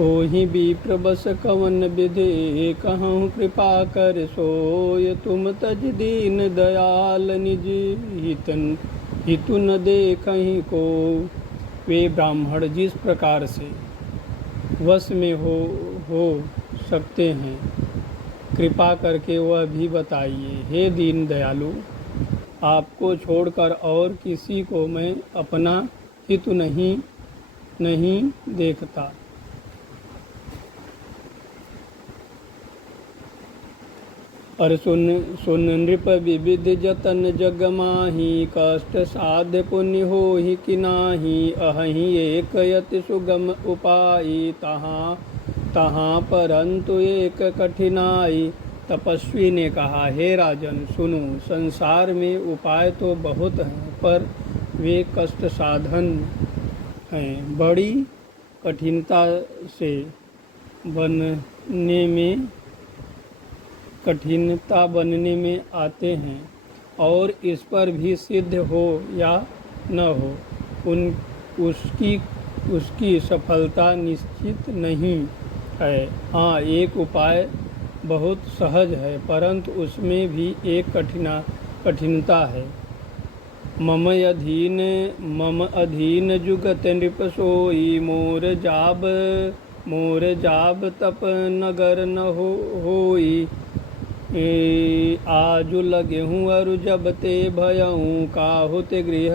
ओहि विप्र बस कवन विधि कहूँ कृपा कर सोय तुम तज दीन दयाल निज हितु न देखहि को। वे ब्राह्मण जिस प्रकार से वश में हो सकते हैं कृपा करके वह भी बताइए। हे दीन दयालु, आपको छोड़कर और किसी को मैं अपना हित नहीं देखता। और सुन नृप विविध जतन जग माही कष्ट साध्य पुण्य हो ही कि नाही। अहि एक यति सुगम उपाय तहाँ परंतु एक कठिनाई। तपस्वी ने कहा, हे राजन सुनो, संसार में उपाय तो बहुत हैं पर वे कष्ट साधन हैं, बड़ी कठिनता बनने में आते हैं और इस पर भी सिद्ध हो या न हो उसकी सफलता निश्चित नहीं है। हाँ, एक उपाय बहुत सहज है परंतु उसमें भी एक कठिनता है। मम अधीन जुगत नृप सोई मोर जाब तप नगर न होई। आजु लगे हूँ अरु जब ते भयऊँ काहु ते गृह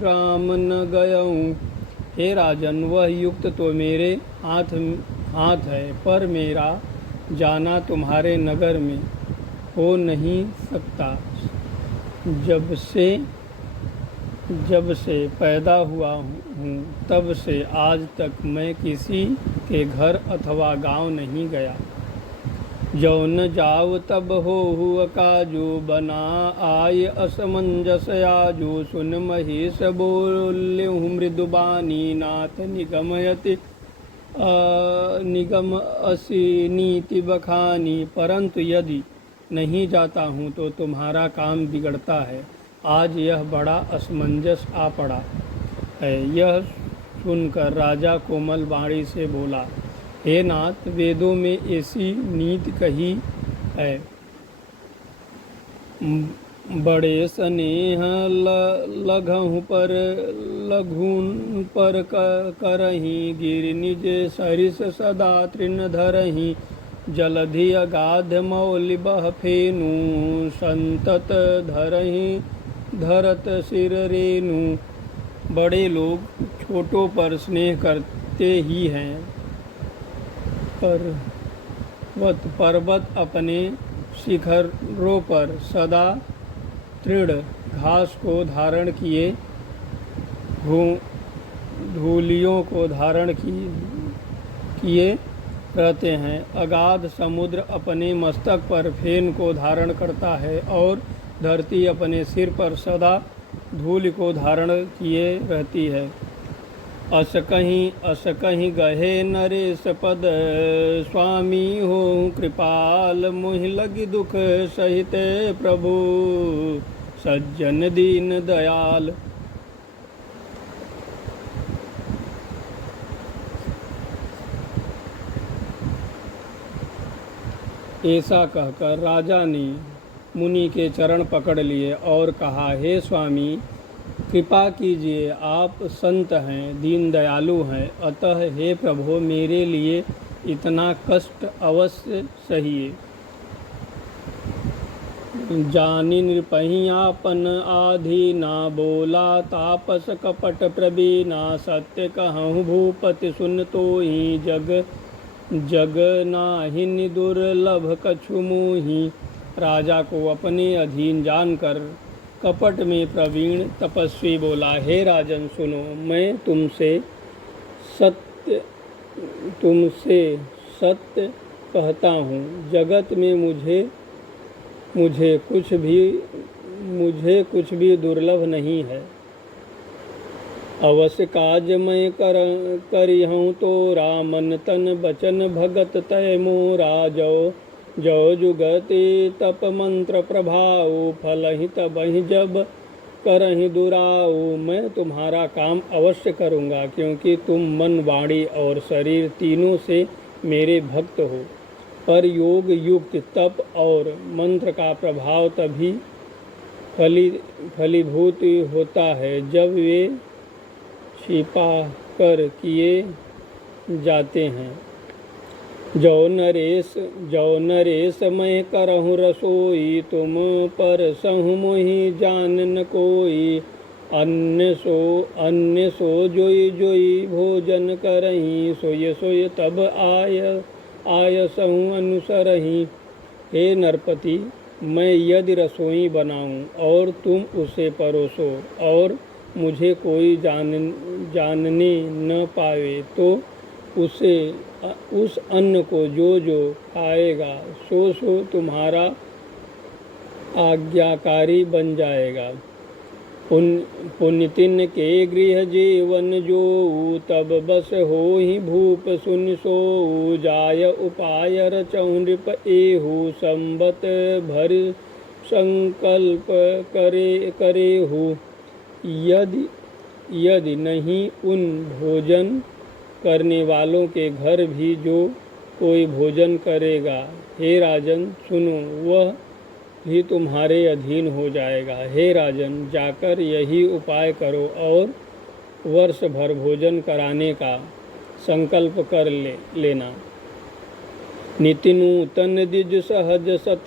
ग्राम न गयऊँ। हे राजन, वह युक्त तो मेरे हाथ है पर मेरा जाना तुम्हारे नगर में हो नहीं सकता। जब से पैदा हुआ हूँ तब से आज तक मैं किसी के घर अथवा गांव नहीं गया। जो न जाओ तब हो काजू बना आय असमंजस आजू। सुन महेश बोल्यहु मृदुबानी नाथ निगम असी नीति बखानी। परंतु यदि नहीं जाता हूँ तो तुम्हारा काम बिगड़ता है। आज यह बड़ा असमंजस आ पड़ा है। यह सुनकर राजा कोमल वाणी से बोला, हे नाथ, वेदों में ऐसी नीति कही है, बड़े स्नेह लघुन पर करही। गिर निज सरिस सदा तृण धरही। जलधि अगाध मौलि बह फेनु संतत धरत सिर रेनु। बड़े लोग छोटों पर स्नेह करते ही हैं। पर्वत अपने शिखरों पर सदा तृण घास को धारण किए, धूलियों को धारण किए रहते हैं। अगाध समुद्र अपने मस्तक पर फेन को धारण करता है और धरती अपने सिर पर सदा धूल को धारण किए रहती है। अस कहीं गहे नरेश पद स्वामी हो कृपाल। मुहि लगी दुख सहित प्रभु सज्जन दीन दयाल। ऐसा कहकर राजा ने मुनि के चरण पकड़ लिए और कहा, हे स्वामी, कृपा कीजिए, आप संत हैं, दीन दयालु हैं, अतः हे प्रभु, मेरे लिए इतना कष्ट अवश्य सहिए। जानि नृपहि आपन आधीना बोला तापस कपट प्रवीणा। सत्य कहूँ भूपति सुन तोहि जग नाहिन दुर्लभ कछु मोहि। राजा को अपने अधीन जानकर कपट में प्रवीण तपस्वी बोला, हे राजन सुनो, मैं तुमसे सत्य कहता हूँ। जगत में मुझे कुछ भी दुर्लभ नहीं है। अवश्य काज मैं करिहूँ तोरा। मन तन बचन भगत तय मोरा। जो जुगति तप मंत्र प्रभाव। फलहि तबहि जब करहि दुराऊ। मैं तुम्हारा काम अवश्य करूँगा, क्योंकि तुम मन, वाणी और शरीर तीनों से मेरे भक्त हो। पर योग युक्त तप और मंत्र का प्रभाव तभी फलीभूत होता है जब वे छिपा कर किए जाते हैं। जो नरेश मैं करहूँ रसोई, तुम पर सहु मोहि जान न कोई। अन्य सो जोई जोई भोजन करही, सोय तब आय सहु अनुसरही। हे नरपति, मैं यदि रसोई बनाऊं और तुम उसे परोसो और मुझे कोई जानने न पावे, तो उस अन्न को जो खाएगा सो तुम्हारा आज्ञाकारी बन जाएगा। पुण्यतिन के गृह जीवन जो, तब बस होहि भूप सुन सोऊ। जाय उपाय रचहु नृप एहू, संबत भर संकल्प करेहू। यदि नहीं उन भोजन करने वालों के घर भी जो कोई भोजन करेगा, हे राजन सुनो, वह भी तुम्हारे अधीन हो जाएगा। हे राजन, जाकर यही उपाय करो और वर्ष भर भोजन कराने का संकल्प कर लेना। नित्य नूतन द्विज सहज सत,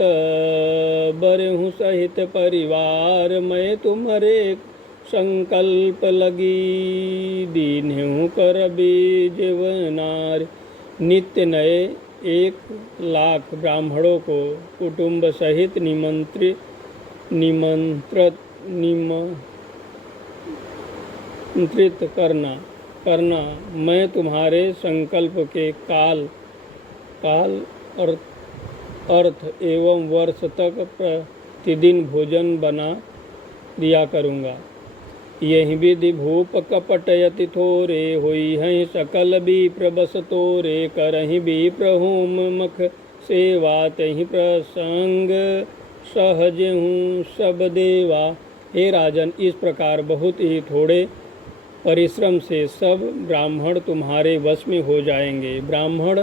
बरहु सहित परिवार। मैं तुम्हारे संकल्प लगी, दीन्हु कर बीजवनार। नित्य नए 1,00,000 ब्राह्मणों को कुटुंब सहित निमंत्रित करना। मैं तुम्हारे संकल्प के काल अर्थ एवं वर्ष तक प्रतिदिन भोजन बना दिया करूँगा। यही विधि भूप कपटयति थोरे, होई हैं सकल विप्र बस तोरे। करहि विप्र होम मख सेवा, तहि प्रसंग सहज हूँ सब देवा। हे राजन, इस प्रकार बहुत ही थोड़े परिश्रम से सब ब्राह्मण तुम्हारे वश में हो जाएंगे। ब्राह्मण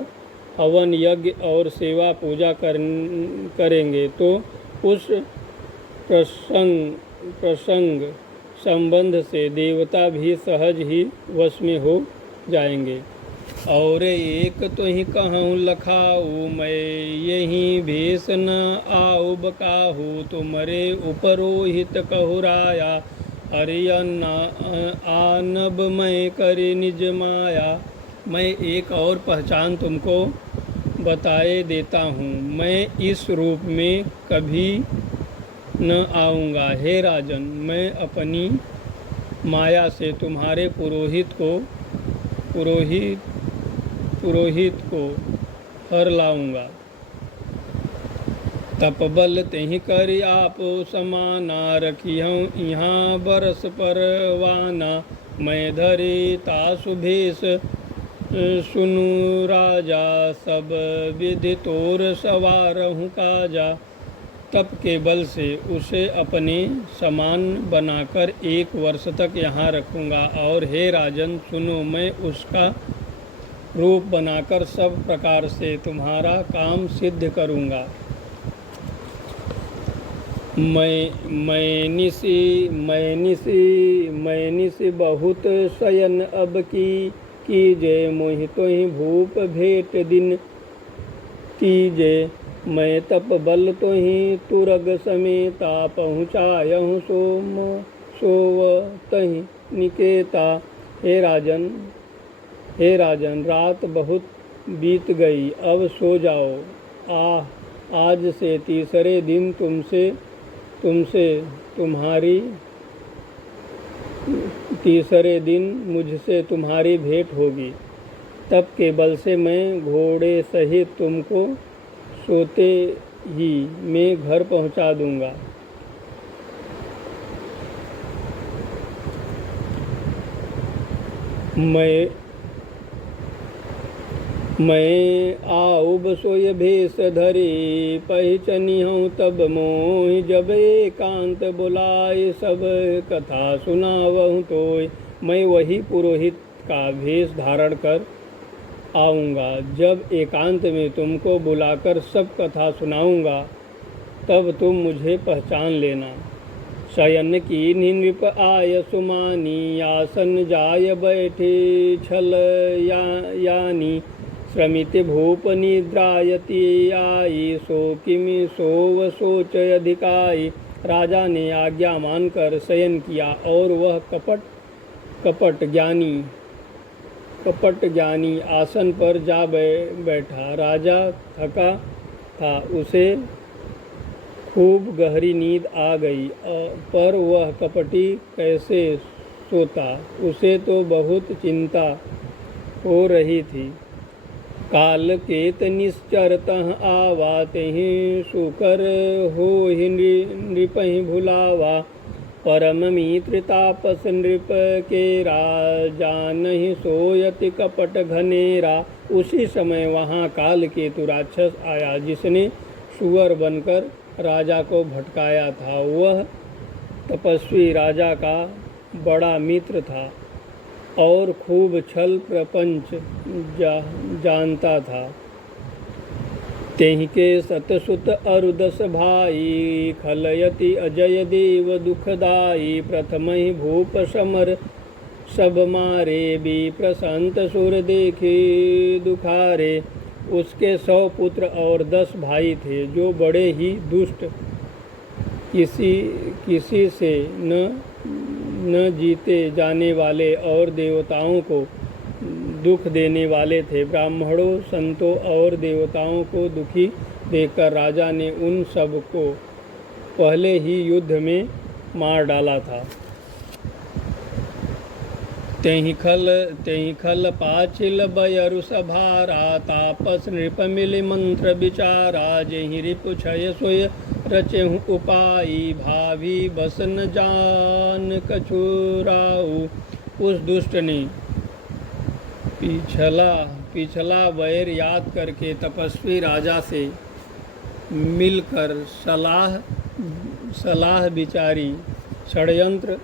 हवन यज्ञ और सेवा पूजा करेंगे तो उस प्रसंग संबंध से देवता भी सहज ही वश में हो जाएंगे। और एक तो ही कहूँ लखाऊ, मैं यही भेष न आऊ बकाहू। तुमरे उपरोहित कहुराया, हरियन आनब मैं करे निज माया। मैं एक और पहचान तुमको बताए देता हूँ, मैं इस रूप में कभी न आऊँगा। हे राजन, मैं अपनी माया से तुम्हारे पुरोहित को हर लाऊंगा। तपबल तेहि करि आप समाना, रखिहूँ यहाँ बरस परवाना। मैं धरे तासु भेष सुनु राजा, सब विधि तोर सवारहूँ काजा। तप के बल से उसे अपने समान बनाकर 1 वर्ष तक यहाँ रखूँगा। और हे राजन सुनो, मैं उसका रूप बनाकर सब प्रकार से तुम्हारा काम सिद्ध करूँगा। मैं निसी बहुत शयन अब की जय। मोहि तोहि भूप भेंट दिन तीजे। मैं तप बल तोहि तुरग समेता, पहुँचायहु सोव तहि निकेता। हे राजन, रात बहुत बीत गई, अब सो जाओ। आज से तीसरे दिन मुझसे तुम्हारी भेंट होगी। तप के बल से मैं घोड़े सहित तुमको सोते ही मैं घर पहुंचा दूंगा। मैं आउब सोय भेष धरे पहिचनी हूँ तब मोहि जब एकांत बुलाए सब कथा सुनावहूँ तोय। मैं वही पुरोहित का भेष धारण कर आऊँगा जब एकांत में तुमको बुलाकर सब कथा सुनाऊँगा, तब तुम मुझे पहचान लेना। शयन कीन्हि नृप आय सुमानी आसन जाय बैठे छल यानी श्रमित भूप निद्रायति आई सो किमि सोव सोच अधिकाई। राजा ने आज्ञा मानकर शयन किया और वह कपट ज्ञानी आसन पर जा बैठा। राजा थका था, उसे खूब गहरी नींद आ गई, पर वह कपटी कैसे सोता, उसे तो बहुत चिंता हो रही थी। काल केत निश्चरतः आवा तेहि सुकर होहि नृपहि भुलावा। परम मित्र तापस नृप के जानहि सोयति कपट घनेरा। उसी समय वहाँ काल केतु राक्षस आया, जिसने सुअर बनकर राजा को भटकाया था। वह तपस्वी राजा का बड़ा मित्र था और खूब छल प्रपंच जानता था। तेहि के सतसुत अरुदस भाई खलयति अजय देव दुखदाई। प्रथम ही भूप समर सब मारे भी प्रसंत सुर देखे दुखारे। उसके 100 पुत्र और 10 भाई थे, जो बड़े ही दुष्ट, किसी से न जीते जाने वाले और देवताओं को दुख देने वाले थे। ब्राह्मणों, संतों और देवताओं को दुखी देखकर राजा ने उन सब को पहले ही युद्ध में मार डाला था। तेहि खल पाचिल बयरु सभारा। तापस नृप मिलि मंत्र विचारा। जेहि रिपु क्षय सोय रचेहु उपाई। भावी बस न जान कछुराऊ। उस दुष्ट ने पिछला वैर याद करके तपस्वी राजा से मिलकर सलाह विचारी, षड्यंत्र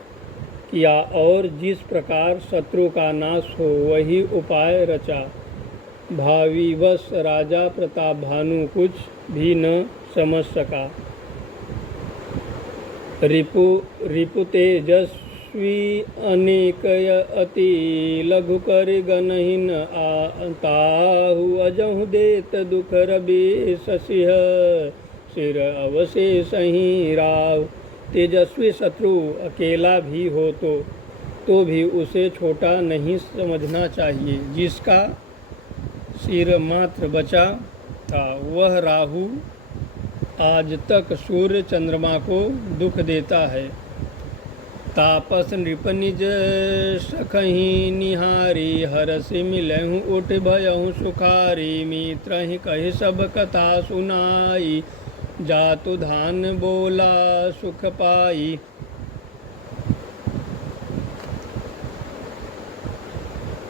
किया और जिस प्रकार शत्रु का नाश हो वही उपाय रचा। भावीवश राजा प्रताप भानु कुछ भी न समझ सका। रिपु तेजस्वी अनेक अति लघु कर गनहिन ताहु। अजहु देत दुख रवि शशिह सिर अवशेष ही राव। तेजस्वी शत्रु अकेला भी हो तो भी उसे छोटा नहीं समझना चाहिए। जिसका सिर मात्र बचा था, वह राहु आज तक सूर्य चंद्रमा को दुख देता है। तापस नृप निज सखहि निहारी। हरसि मिलहु उठ भयहु सुखारी। मित्र ही कहि सब कथा सुनाई। जातु धान बोला सुख पाई।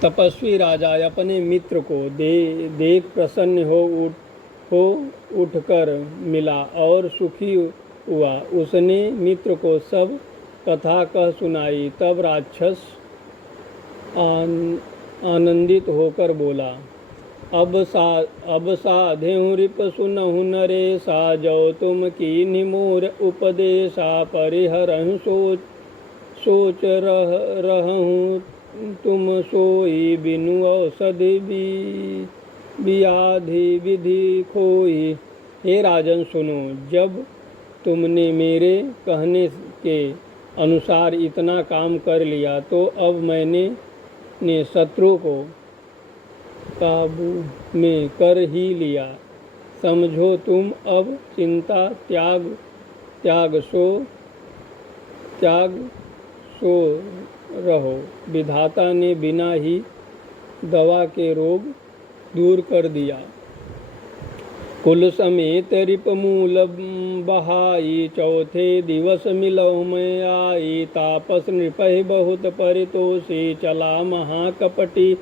तपस्वी राजा अपने मित्र को देख प्रसन्न हो उठकर मिला और सुखी हुआ। उसने मित्र को सब कथा कह सुनाई। तब राक्षस आनंदित होकर बोला, अब साधेहु रिप सुनहु नरेसा। जो तुम कीन्हि मोर उपदेशा। परिहरहु सोच रहहु तुम सोई। बिनु औषधि व्याधि विधि खोई। हे राजन सुनो, जब तुमने मेरे कहने के अनुसार इतना काम कर लिया, तो अब मैंने शत्रु को काबू में कर ही लिया। समझो तुम अब चिंता त्याग सो रहो। विधाता ने बिना ही दवा के रोग दूर कर दिया। कुल समेत रिप मूल बहाई। चौथे दिवस मिलहु मैं आई। तापस नृपहि बहुत परितोषी। चला महाकपटी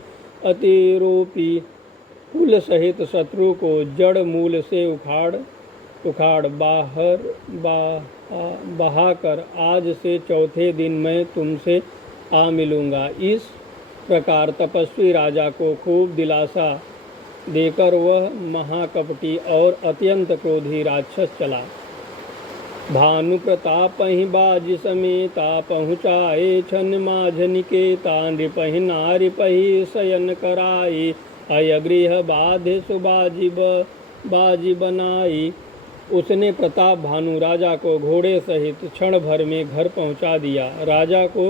अतिरूपी। कुल सहित शत्रु को जड़ मूल से उखाड़ बहाकर आज से चौथे दिन मैं तुमसे आ मिलूँगा। इस प्रकार तपस्वी राजा को खूब दिलासा देकर वह महाकपटी और अत्यंत क्रोधी राक्षस चला। भानु प्रताप ही बाज समेता पहुँचाए छन माझ निकेता नृपहि नारी पहि शयन कराई अयगृह बाधे बाजी बनाई। उसने प्रताप भानु राजा को घोड़े सहित क्षण भर में घर पहुँचा दिया। राजा को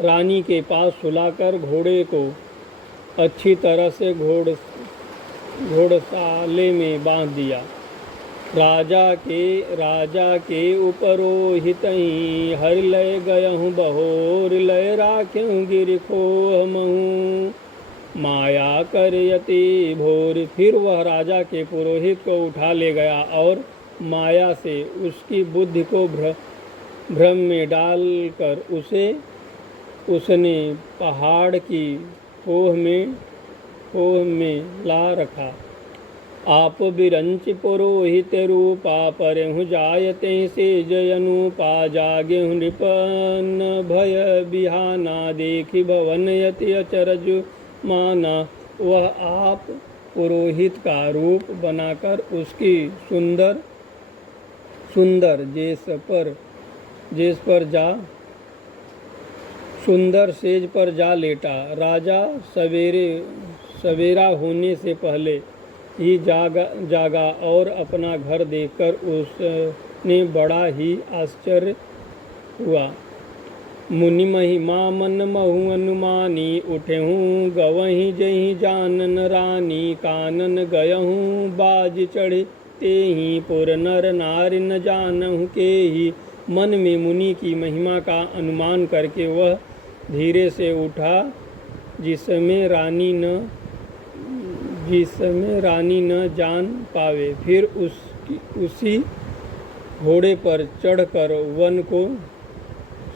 रानी के पास सुलाकर घोड़े को अच्छी तरह से घोड़साले में बांध दिया। राजा के उपरोहितहि हर लय गयहूँ बहोर लय राख्यूँ गिर खोह महूँ माया करयति भोर। फिर वह राजा के पुरोहित को उठा ले गया और माया से उसकी बुद्धि को भ्रम में डालकर उसने पहाड़ की कोह में ला रखा। आप बिरंच पुरोहित रूपा परहु जायते से जयनुपा जागे नृपन भय बिहाना देखी भवन यति अचरज माना। वह आप पुरोहित का रूप बनाकर उसकी सुंदर सेज पर जा लेटा। राजा सवेरा होने से पहले ही जागा और अपना घर देखकर उसने बड़ा ही आश्चर्य हुआ। मुनि महिमा मन महु अनुमानी उठेहूँ गवहीं जहीं जानन रानी कानन गयहूँ बाज चढ़े ते ही पुर नर नारी न जानहूँ के ही। मन में मुनि की महिमा का अनुमान करके वह धीरे से उठा जिसमें रानी न जान पावे। फिर उसी घोड़े पर चढ़कर वन को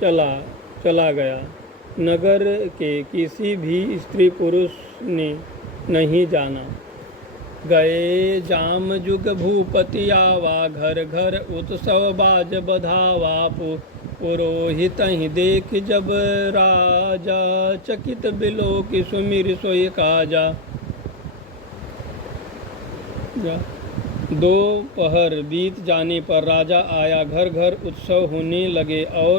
चला गया। नगर के किसी भी स्त्री पुरुष ने नहीं जाना। गए जाम जुग भूपति आवा घर घर उत्सव बाज बधावा पुरोहित ही देख जब राजा चकित बिलो की सुमिर सोई काजा। दोपहर बीत जाने पर राजा आया। घर घर उत्सव होने लगे और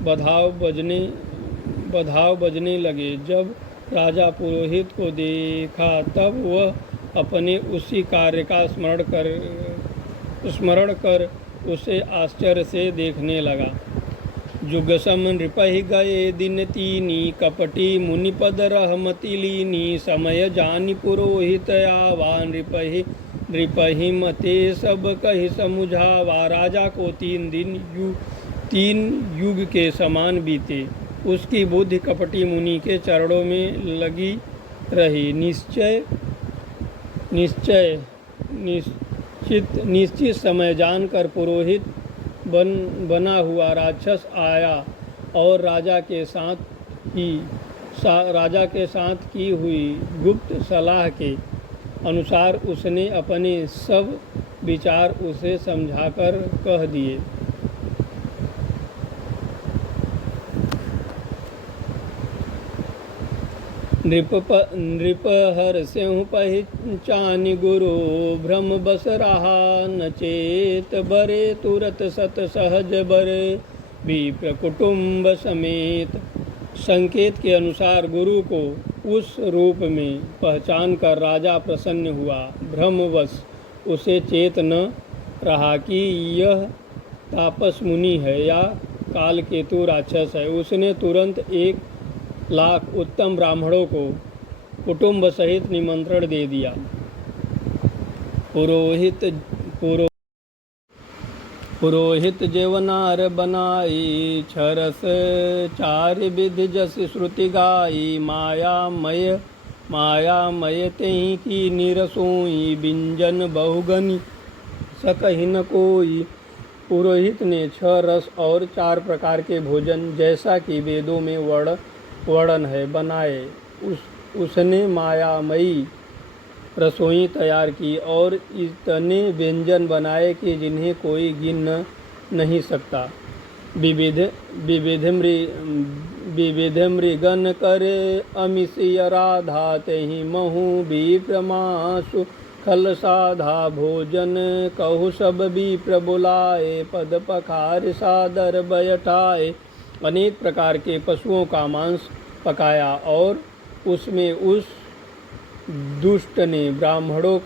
बधाव बजने लगे। जब राजा पुरोहित को देखा तब वह अपने उसी कार्य का स्मरण कर उसे आश्चर्य से देखने लगा। जुग सम नृपहि गए दिन तीनी कपटी मुनिपद रहमति लीनी समय जानि पुरोहित आवा नृपहि मते सब कहि समुझावा। राजा को 3 युग के समान बीते। उसकी बुद्धि कपटी मुनि के चरणों में लगी रही। निश्चित समय जानकर पुरोहित बना हुआ राक्षस आया और राजा के साथ की हुई गुप्त सलाह के अनुसार उसने अपने सब विचार उसे समझाकर कह दिए। नृप हर्षेहु पहिचानि गुरु भ्रम बस रहा न चेत बरे तुरत सत सहज बरे विप्र कुटुंब समेत। संकेत के अनुसार गुरु को उस रूप में पहचान कर राजा प्रसन्न हुआ। भ्रमवश उसे चेत न रहा कि यह तापस मुनि है या कालकेतु राक्षस है। उसने तुरंत 1 लाख उत्तम ब्राह्मणों को कुटुंब सहित निमंत्रण दे दिया। पुरोहित जेवनार बनाई छरस 4 विधि जस श्रुति गाई मायामय तेहि की निरसोई बिंजन बहुगनि सकहि न कोई। पुरोहित ने 6 रस और 4 प्रकार के भोजन जैसा कि वेदों में वर्णन है बनाए। उसने मायामयी रसोई तैयार की और इतने व्यंजन बनाए कि जिन्हें कोई गिन नहीं सकता। विविध विविध विविध मृगन कर अमिसिय राधा तेहि महु विप्र मासु खल साधा भोजन कहु सब विप्र बुलाए पद पखार सादर बैठाए। अनेक प्रकार के पशुओं का मांस पकाया और उसमें उस दुष्ट ने ब्राह्मणों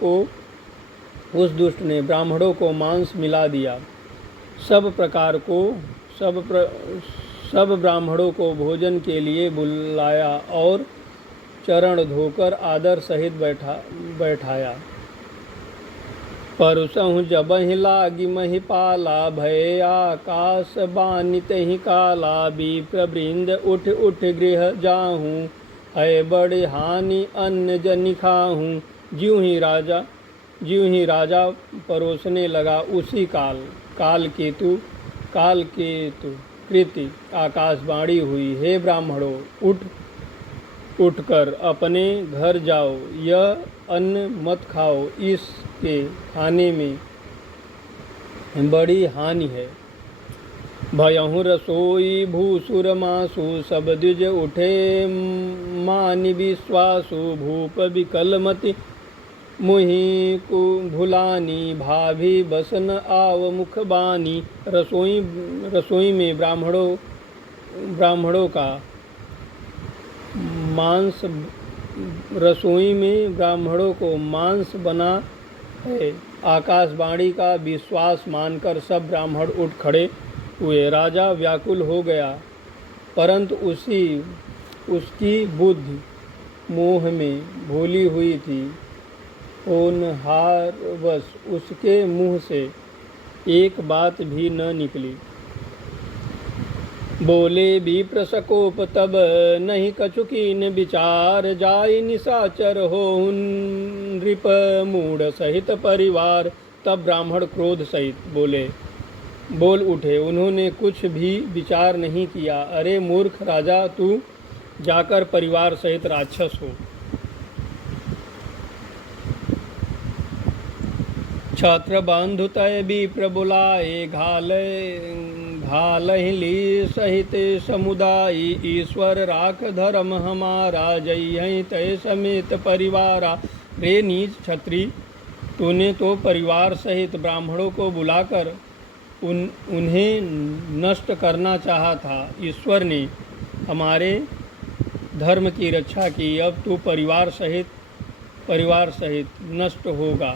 को मांस मिला दिया। सब ब्राह्मणों को भोजन के लिए बुलाया और चरण धोकर आदर सहित बैठाया। परसहु जबहि लागी महिपाला भय आकाश बानित ही काला विप्र वृंद उठ उठ गृह जाहूँ है बड़े हानि अन्न जनि खाहूँ। ज्यों ही राजा परोसने लगा उसी काल केतु कृति आकाशवाणी हुई, हे ब्राह्मणों, उठकर अपने घर जाओ, यह अन्न मत खाओ, इसके खाने में बड़ी हानि है। भयहु रसोई भूसुर मासु सब द्विज उठे मानि विश्वासु भूप विकल मति मुहि को भुलानी भाभी बसन आव मुख बानी। रसोई में ब्राह्मणों को मांस बना है। आकाशवाणी का विश्वास मानकर सब ब्राह्मण उठ खड़े हुए। राजा व्याकुल हो गया, परंतु उसकी बुद्धि मोह में भूली हुई थी। होनहारवश उसके मुँह से एक बात भी न निकली। बोले विप्र सकोप तब नहीं कछु कीन विचार जाय निशाचर हो नृप मूढ़ सहित परिवार। तब ब्राह्मण क्रोध सहित बोल उठे। उन्होंने कुछ भी विचार नहीं किया। अरे मूर्ख राजा, तू जाकर परिवार सहित राक्षस हो। छत्र बंधु तय विप्र बुलाए घालहि सहित समुदाय। ईश्वर राख धर्म हमारा जय तय समेत परिवारा। रे नीच क्षत्रिय, तूने तो परिवार सहित ब्राह्मणों को बुलाकर उन्हें नष्ट करना चाहा था। ईश्वर ने हमारे धर्म की रक्षा की, अब तू परिवार सहित नष्ट होगा।